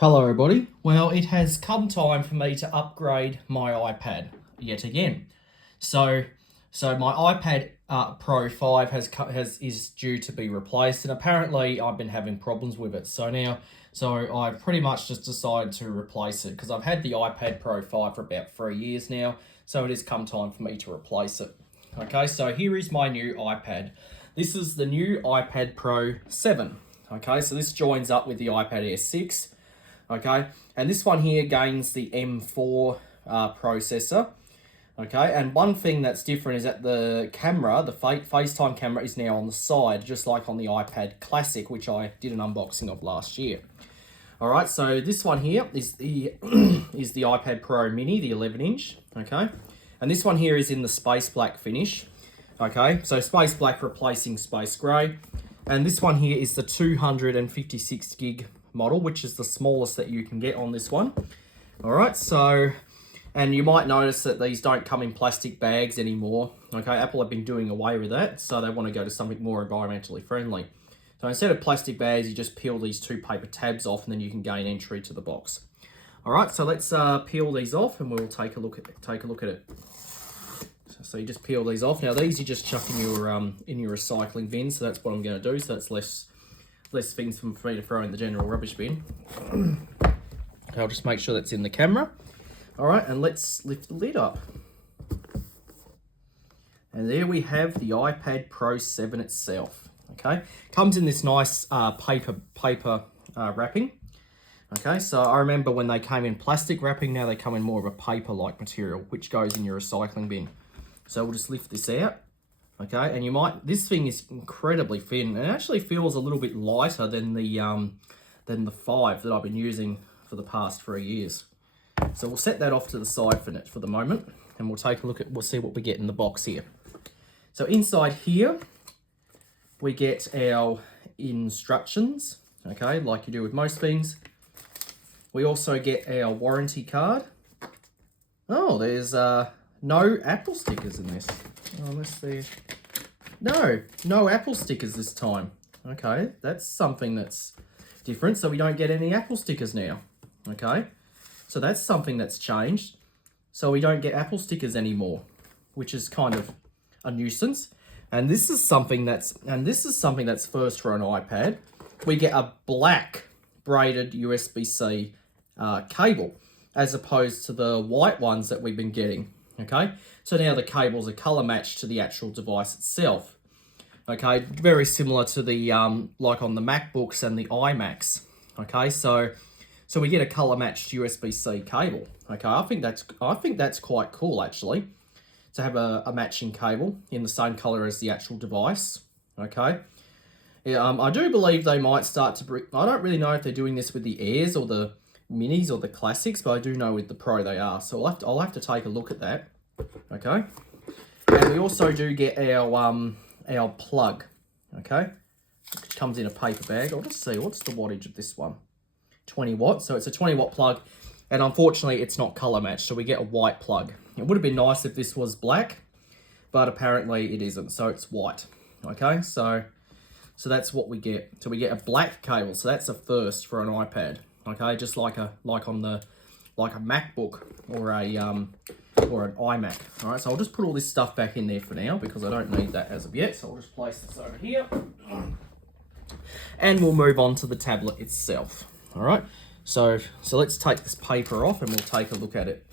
Hello everybody. Well, it has come time for me to upgrade my iPad yet again. So, my iPad Pro 5 is due to be replaced, and apparently I've been having problems with it. So I've pretty much just decided to replace it because I've had the iPad Pro 5 for about 3 years now. So it has come time for me to replace it. Okay, so here is my new iPad. This is the new iPad Pro 7. Okay, so this joins up with the iPad Air 6. Okay, and this one here gains the M4 processor. Okay, and one thing that's different is that the camera, the FaceTime camera, is now on the side, just like on the iPad Classic, which I did an unboxing of last year. All right, so this one here is the is the iPad Pro Mini, the 11-inch. Okay, and this one here is in the space black finish. Okay, so space black replacing space grey, and this one here is the 256 gig model, which is the smallest that you can get on this one. All right, so, and you might notice that these don't come in plastic bags anymore. Okay, Apple have been doing away with that, so they want to go to something more environmentally friendly. So instead of plastic bags, you just peel these two paper tabs off, and then you can gain entry to the box. All right, so let's peel these off, and we'll take a look at it. So you just peel these off. Now these you just chuck in your recycling bin. So that's what I'm going to do. So that's less things for me to throw in the general rubbish bin. Okay, I'll just make sure that's in the camera. All right, and let's lift the lid up. And there we have the iPad Pro 7 itself. Okay, comes in this nice paper wrapping. Okay, so I remember when they came in plastic wrapping, now they come in more of a paper-like material, which goes in your recycling bin. So we'll just lift this out. Okay, and this thing is incredibly thin. It actually feels a little bit lighter than the 5 that I've been using for the past 3 years. So we'll set that off to the side for the moment, and we'll take a look we'll see what we get in the box here. So inside here, we get our instructions, okay, like you do with most things. We also get our warranty card. Oh, there's no Apple stickers in this. Oh, let's see. No Apple stickers this time. Okay, that's something that's different. So we don't get any Apple stickers now. Okay, so that's something that's changed. So we don't get Apple stickers anymore, which is kind of a nuisance. And this is something that's first for an iPad. We get a black braided USB-C cable, as opposed to the white ones that we've been getting. Okay, so now the cables are color matched to the actual device itself. Okay, very similar to the like on the MacBooks and the iMacs. Okay, so we get a color matched USB-C cable. Okay, I think that's quite cool actually, to have a matching cable in the same color as the actual device. Okay, yeah, I do believe they might start to bring. I don't really know if they're doing this with the Airs or the Minis or the Classics, but I do know with the Pro they are. So I'll have to take a look at that. Okay, and we also do get our plug. Okay, which comes in a paper bag. I'll just see what's the wattage of this one. 20 watts. So it's a 20-watt plug, and unfortunately it's not color matched. So we get a white plug. It would have been nice if this was black, but apparently it isn't. So it's white. Okay, so that's what we get. So we get a black cable. So that's a first for an iPad. Okay, just like a MacBook or an iMac. All right, so I'll just put all this stuff back in there for now because I don't need that as of yet. So I'll just place this over here, and we'll move on to the tablet itself. All right, so let's take this paper off and we'll take a look at it.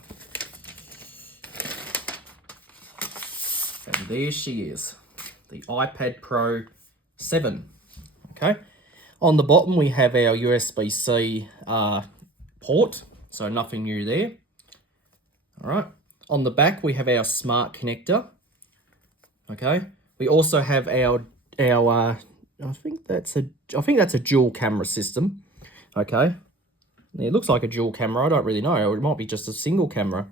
And there she is, the iPad Pro 7. Okay. On the bottom, we have our USB-C port, so nothing new there. All right. On the back, we have our smart connector. Okay. We also have our I think that's a dual camera system. Okay. It looks like a dual camera. I don't really know. It might be just a single camera.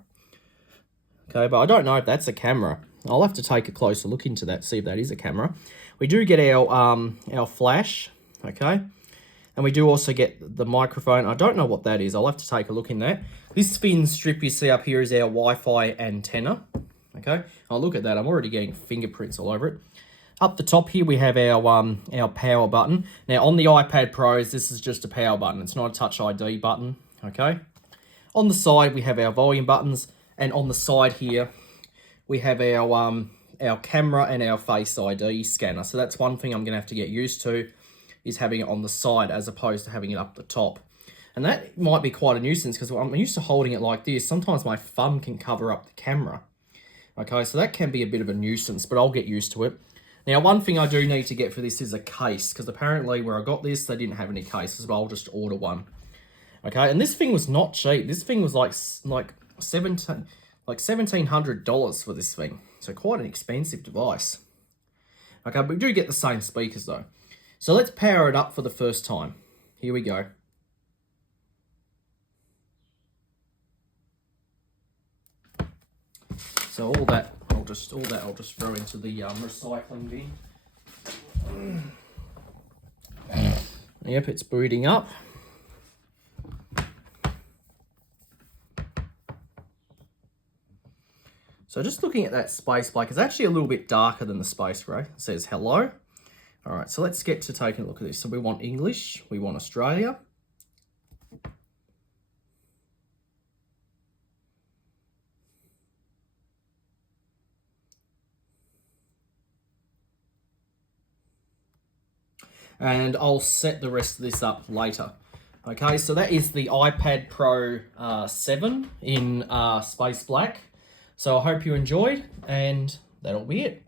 Okay, but I don't know if that's a camera. I'll have to take a closer look into that, see if that is a camera. We do get our flash. Okay, and we do also get the microphone. I don't know what that is. I'll have to take a look in that. This thin strip you see up here is our Wi-Fi antenna. Okay, oh, look at that. I'm already getting fingerprints all over it. Up the top here, we have our power button. Now, on the iPad Pros, this is just a power button. It's not a Touch ID button, okay? On the side, we have our volume buttons. And on the side here, we have our camera and our Face ID scanner. So that's one thing I'm going to have to get used to, is having it on the side as opposed to having it up the top. And that might be quite a nuisance because I'm used to holding it like this. Sometimes my thumb can cover up the camera. Okay, so that can be a bit of a nuisance, but I'll get used to it. Now, one thing I do need to get for this is a case, because apparently where I got this, they didn't have any cases, but I'll just order one. Okay, and this thing was not cheap. This thing was like $1,700 for this thing. So quite an expensive device. Okay, but we do get the same speakers though. So let's power it up for the first time. Here we go. So all that I'll just throw into the recycling bin. Yep, it's booting up. So just looking at that space Blake, it's actually a little bit darker than the space gray. It says hello. All right, so let's get to taking a look at this. So we want English, we want Australia. And I'll set the rest of this up later. Okay, so that is the iPad Pro 7 in Space Black. So I hope you enjoyed, and that'll be it.